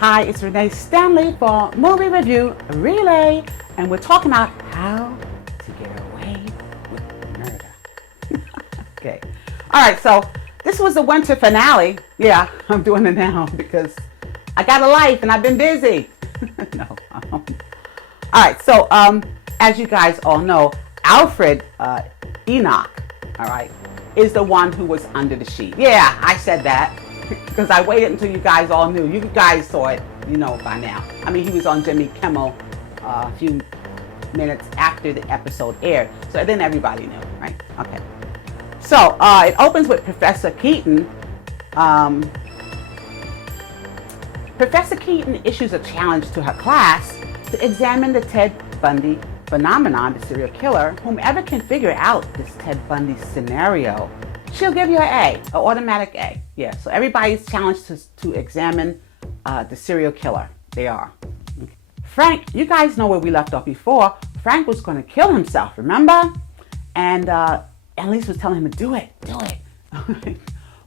Hi, it's Renee Stanley for Movie Review Relay, and we're talking about how to get away with murder. Okay. All right, so this was the winter finale. Yeah, I'm doing it now because I got a life and I've been busy. No. All right, so as you guys all know, Alfred Enoch, all right, is the one who was under the sheet. Yeah, I said that because I waited until you guys all knew. You guys saw it, you know by now. I mean, he was on Jimmy Kimmel a few minutes after the episode aired, so then everybody knew, right? Okay. So it opens with Professor Keaton. Professor Keaton issues a challenge to her class to examine the Ted Bundy phenomenon, the serial killer. Whomever can figure out this Ted Bundy scenario, she'll give you an automatic A. Yeah, so everybody's challenged to examine the serial killer. They are. Okay. Frank, you guys know where we left off before. Frank was going to kill himself, remember? And Annalise was telling him to do it.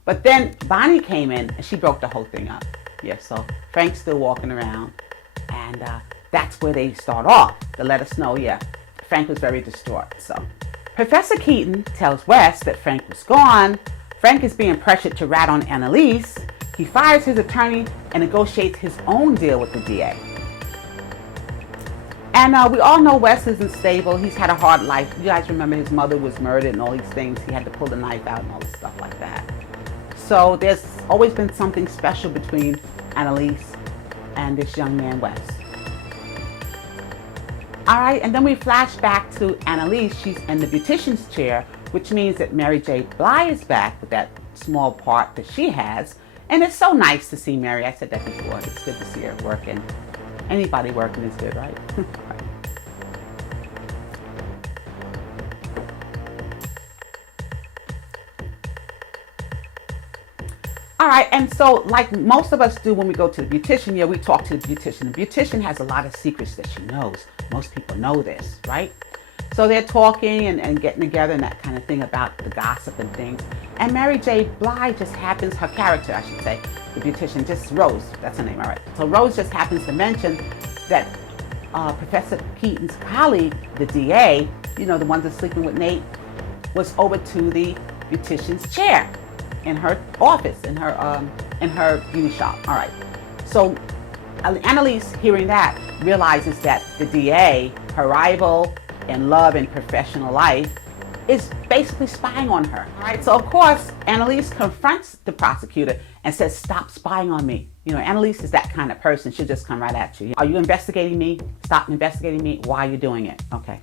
But then Bonnie came in and she broke the whole thing up. Yeah, so Frank's still walking around, and that's where they start off to let us know, yeah, Frank was very distraught. So Professor Keaton tells Wes that Frank was gone. Frank is being pressured to rat on Annalise. He fires his attorney and negotiates his own deal with the DA. And we all know Wes isn't stable. He's had a hard life. You guys remember his mother was murdered and all these things. He had to pull the knife out and all this stuff like that. So there's always been something special between Annalise and this young man, Wes. All right, and then we flash back to Annalise. She's in the beautician's chair, which means that Mary J. Blige is back with that small part that she has. And it's so nice to see Mary. I said that before. It's good to see her working. Anybody working is good, right? All right, and so like most of us do when we go to the beautician, yeah, we talk to the beautician. The beautician has a lot of secrets that she knows. Most people know this, right? So they're talking and getting together and that kind of thing about the gossip and things. And Mary J. Blige just happens, her character, I should say, the beautician, just Rose, that's her name, all right. So Rose just happens to mention that Professor Keaton's colleague, the DA, you know, the one that's sleeping with Nate, was over to the beautician's chair in her office, in her beauty shop. All right. So Annalise, hearing that, realizes that the DA, her rival in love and professional life, is basically spying on her. All right. So of course, Annalise confronts the prosecutor and says, "Stop spying on me." You know, Annalise is that kind of person. She'll just come right at you. "Are you investigating me? Stop investigating me. Why are you doing it?" Okay.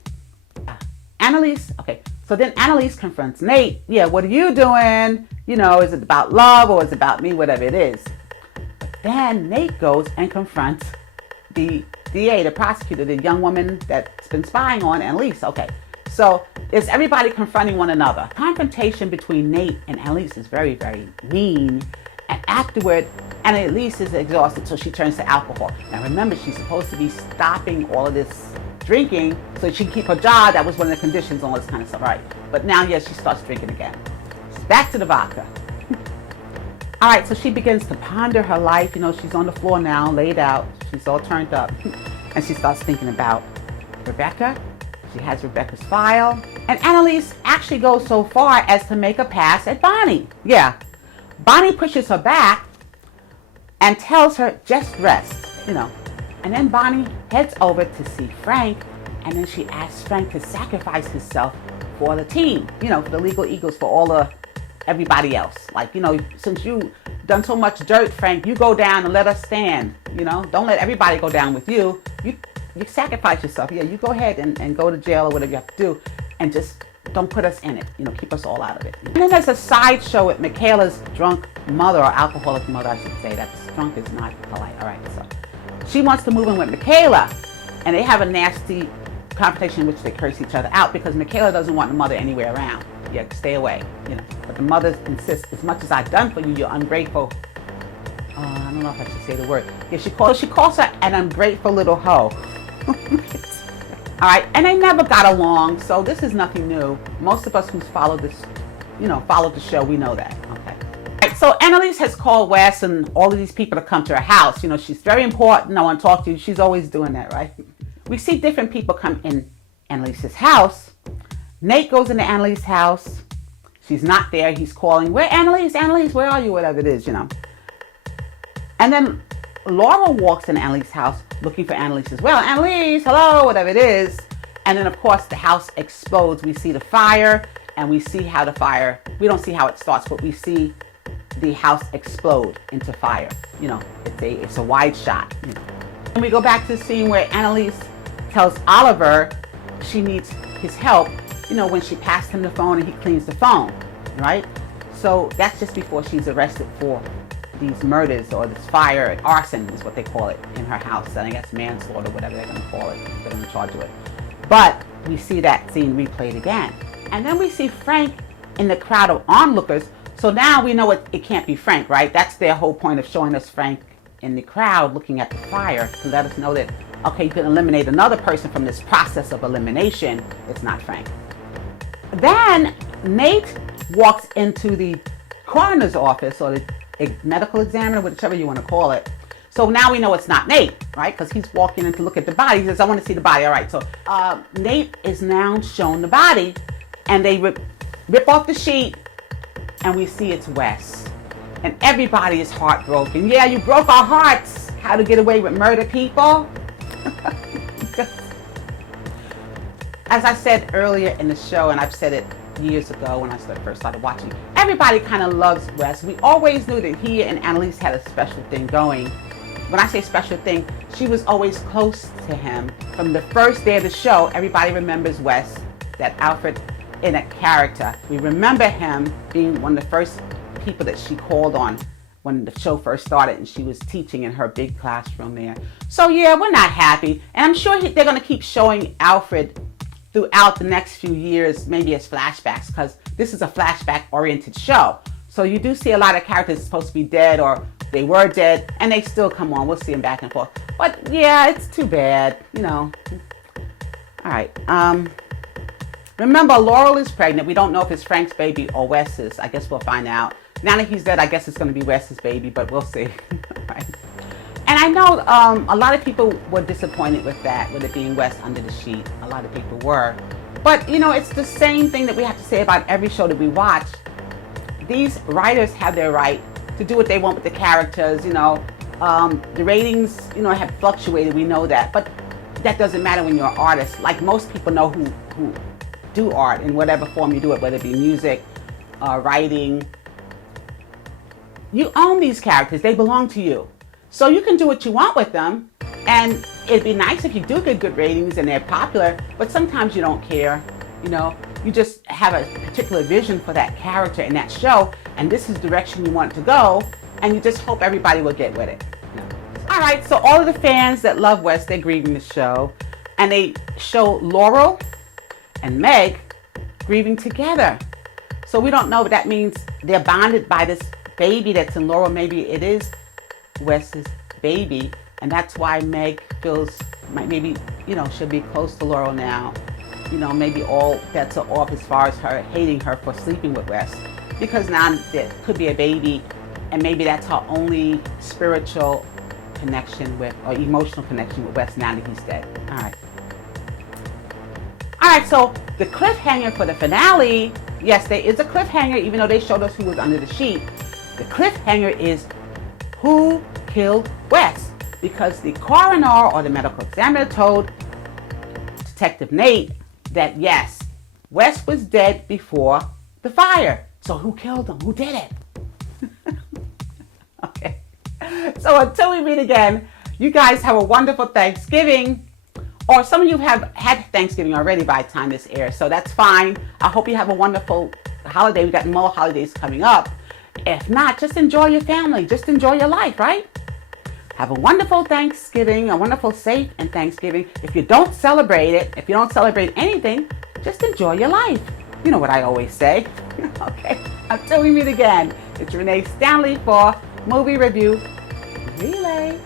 Annalise, okay. So then Annalise confronts Nate. "Yeah, what are you doing? You know, is it about love or is it about me? Whatever it is." But then Nate goes and confronts the DA, the prosecutor, the young woman that's been spying on Annalise. Okay. So it's everybody confronting one another. Confrontation between Nate and Annalise is very, very mean. And afterward, Annalise is exhausted, so she turns to alcohol. Now remember, she's supposed to be stopping all of this drinking so she can keep her job. That was one of the conditions, all this kind of stuff, right? But now, yes, she starts drinking again. Back to the vodka. All right, so she begins to ponder her life. You know, she's on the floor now, laid out. She's all turned up. And she starts thinking about Rebecca. She has Rebecca's file. And Annalise actually goes so far as to make a pass at Bonnie. Yeah. Bonnie pushes her back and tells her, "Just rest," you know. And then Bonnie heads over to see Frank, and then she asks Frank to sacrifice himself for the team, you know, for the Legal Eagles, for all the everybody else. Like, you know, since you done so much dirt, Frank, you go down and let us stand, you know. Don't let everybody go down with you. You sacrifice yourself. Yeah, you go ahead and go to jail or whatever you have to do, and just don't put us in it, you know, keep us all out of it. And then there's a sideshow with Michaela's drunk mother, or alcoholic mother, I should say. That's drunk is not polite. All right, so she wants to move in with Michaela, and they have a nasty confrontation in which they curse each other out because Michaela doesn't want the mother anywhere around. Yeah, stay away, you know. But the mother insists, "As much as I've done for you, you're ungrateful." I don't know if I should say the word. Yeah, she calls her an ungrateful little hoe. All right, and they never got along, so this is nothing new. Most of us who's followed this, you know, followed the show, we know that. Okay. All right, so Annalise has called Wes and all of these people to come to her house. You know, she's very important. I want to talk to you. She's always doing that, right? We see different people come in Annalise's house. Nate goes into Annalise's house. She's not there. He's calling, where Annalise? Annalise, where are you? Whatever it is, you know. And then Laura walks into Annalise's house looking for Annalise as well. Annalise, hello, whatever it is. And then, of course, the house explodes. We see the fire, and we see how the fire, we don't see how it starts, but we see the house explode into fire. You know, it's a wide shot. You know. And we go back to the scene where Annalise tells Oliver she needs his help, you know, when she passed him the phone and he cleans the phone, right? So that's just before she's arrested for these murders or this fire, arson is what they call it in her house. And I guess manslaughter, whatever they're going to call it, they're going to charge with. But we see that scene replayed again. And then we see Frank in the crowd of onlookers. So now we know it can't be Frank, right? That's their whole point of showing us Frank in the crowd looking at the fire to let us know that, okay, you can eliminate another person from this process of elimination. It's not Frank. Then Nate walks into the coroner's office or the medical examiner, whichever you want to call it. So now we know it's not Nate, right? Because he's walking in to look at the body. He says, I want to see the body. All right, so Nate is now shown the body, and they rip off the sheet, and we see it's Wes. And everybody is heartbroken. Yeah, you broke our hearts. How to get away with murder, people? As I said earlier in the show, and I've said it years ago when I first started watching, everybody kind of loves Wes. We always knew that he and Annalise had a special thing going. When I say special thing, she was always close to him. From the first day of the show, everybody remembers Wes, that Alfred in a character. We remember him being one of the first people that she called on when the show first started and she was teaching in her big classroom there. So yeah, we're not happy. And I'm sure they're going to keep showing Alfred throughout the next few years, maybe as flashbacks, because this is a flashback-oriented show. So you do see a lot of characters supposed to be dead or they were dead, and they still come on. We'll see them back and forth. But yeah, it's too bad, you know. All right. Remember, Laurel is pregnant. We don't know if it's Frank's baby or Wes's. I guess we'll find out. Now that he's dead, I guess it's going to be Wes's baby, but we'll see. Right. And I know a lot of people were disappointed with that, with it being Wes under the sheet. A lot of people were. But, you know, it's the same thing that we have to say about every show that we watch. These writers have their right to do what they want with the characters, you know. The ratings, you know, have fluctuated. We know that. But that doesn't matter when you're an artist. Like most people know who do art in whatever form you do it, whether it be music, writing. You own these characters. They belong to you. So you can do what you want with them, and it'd be nice if you do get good ratings and they're popular, but sometimes you don't care, you know. You just have a particular vision for that character in that show, and this is the direction you want it to go, and you just hope everybody will get with it. All right, so all of the fans that love Wes, they're grieving the show, and they show Laurel and Meg grieving together. So we don't know what that means. They're bonded by this baby that's in Laurel. Maybe it is Wes's baby, and that's why Meg feels maybe, you know, she'll be close to Laurel now. You know, maybe all bets are off as far as her hating her for sleeping with Wes, because now there could be a baby, and maybe that's her only spiritual connection with, or emotional connection with Wes now that he's dead. All right, so the cliffhanger for the finale, yes, there is a cliffhanger, even though they showed us who was under the sheet. The cliffhanger is who killed Wes, because the coroner or the medical examiner told Detective Nate that yes, Wes was dead before the fire. So who killed him? Who did it? Okay. So until we meet again, you guys have a wonderful Thanksgiving. Or some of you have had Thanksgiving already by the time this airs, so that's fine. I hope you have a wonderful holiday. We got more holidays coming up. If not, just enjoy your family. Just enjoy your life, right? Have a wonderful Thanksgiving, a wonderful, safe and Thanksgiving. If you don't celebrate it, if you don't celebrate anything, just enjoy your life. You know what I always say. Okay, until we meet again, it's Renee Stanley for Movie Review Relay.